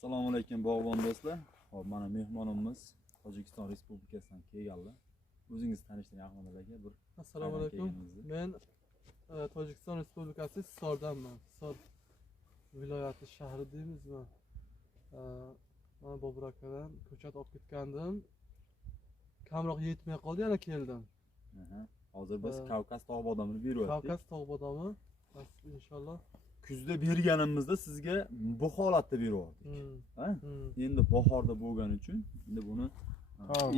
Assalomu alaykum bog'bon do'stlar. Hop, mana mehmonimiz Tojikiston Respublikasidan kelganlar. O'zingizni tanishtiring Ahmad aka. Assalomu alaykum. Men Tojikiston Respublikasi Sisordanman. Sisor viloyati shahri deymizmi? Mana Bobur akadan ko'chat olib ketgandim. Kamroq yetmay qoldi, yana keldim. Hozir biz Kavkaz tog' bodomini beryapmiz. Kavkaz tog' bodomi inshaalloh kuzda berganimizda sizga bu holatda beryaptik. Endi bahorda bo'lgani uchun endi buni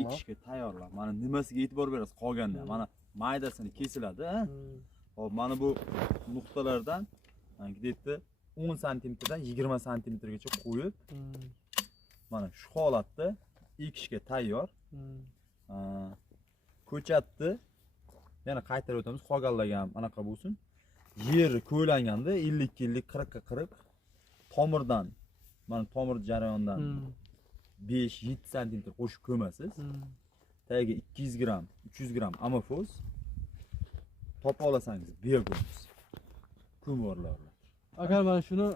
ekishga tayyorlab. Mana nimasiga e'tibor berasiz qolganda. Mana maydasini kesiladi, Hop, mana bu nuqtalardan где-то 10 santimetrdan 20 santimetrgacha qo'yib, mana shu holatda ekishga tayyor. Ko'chatni yana qaytarib o'tamiz. Qolganlarga ham anaqa bo'lsin. Yeri ko'ylanganda 50-50 40-40 tomirdan, mana tomir jarayondan 5-7 cm qo'shib ko'masiz. Tagiga 200 gram, 300 gram amofoz topa olasangiz berg'ingiz. Ko'mirlar. Agar mana shuni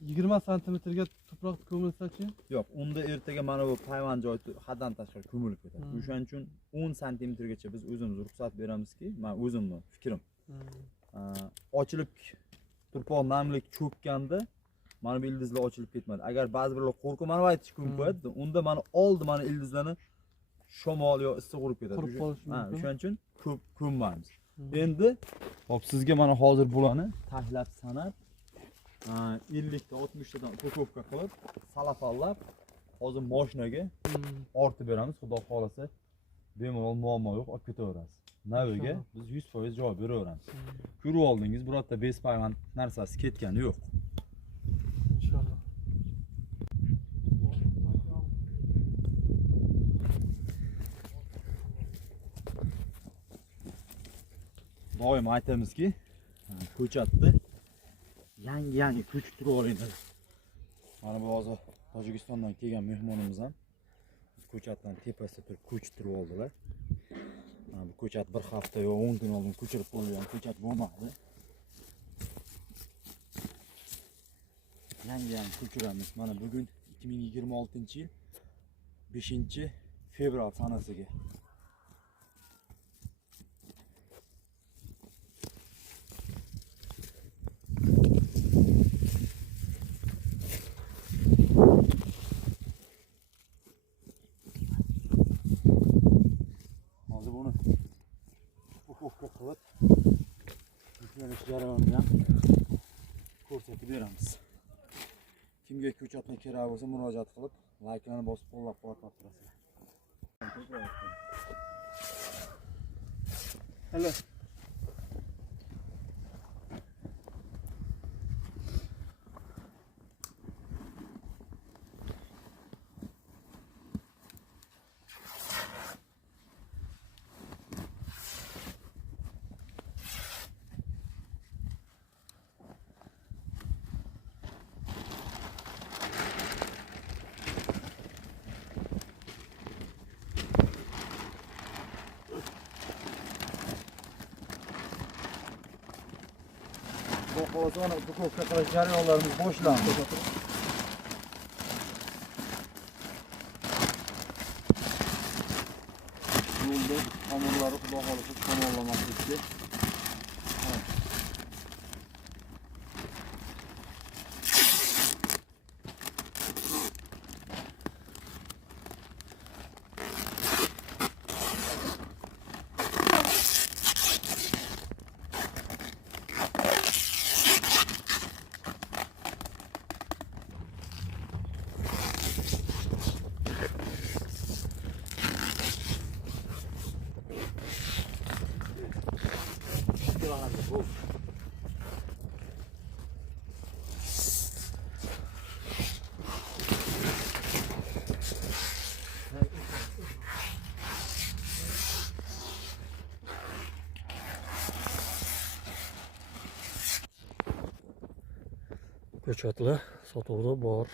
20 santimetrga tuproq ko'milsa-chi? Yo'q, unda ertaga mana bu payvand joyi haddan tashqari ko'milib ketadi. O'shaning uchun 10 santimetrgacha biz o'zimiz ruxsat beramizki, men o'zimning fikrim. Ochilib turpoq namlik cho'kkanda mana bu ildizlar ochilib ketmadi. Agar ba'zi birlar qo'rqib mana aytish mumkin, unda mana oldi mana ildizlarni shamol yo issiq urib ketadi. O'shaning uchun ko'p ko'mmaymiz. Endi hop sizga mana hozir bularni tahlab sanab 50 ta 60 tadan upakovka qilib, salafallab hozir mashinaga ortib beramiz. Xudo xolasa bemalol muammo yo'q, olib ketaverasiz. Naviga biz 100% javob beraveramiz. Ko'rib oldingiz, birorta bespayvand narsasi ketgani yo'q. Inshaalloh. Doim aytamizki, ko'chatni yangi ko'chirib olinglar. Mana bu hozir Tojikistondan kelgan mehmonimiz ham ko'chatdan tepasida turib ko'chirib oldilar. Bu ko'chat bir hafta yo 10 kun oldin ko'chirib qo'yilgan ko'chat bo'lmadi. Yangi ko'chiramiz. Mana bugun 2026-yil 5-fevral sanasiga. Hozir buni upakovka qilib yuklanish jarayonini ham ko'rsatib beramiz. Kimga ko'chatni kerak bo'lsa murojaat qilib, layklarni bosib qo'llab-quvvatlab turasizlar. Hello. O zaman upakovka qilish jarayonlarimiz boshlandi. Yo'lda tomirlari xudo xolasa shamollamaslikka. Ko'chatlar sotuvda bor.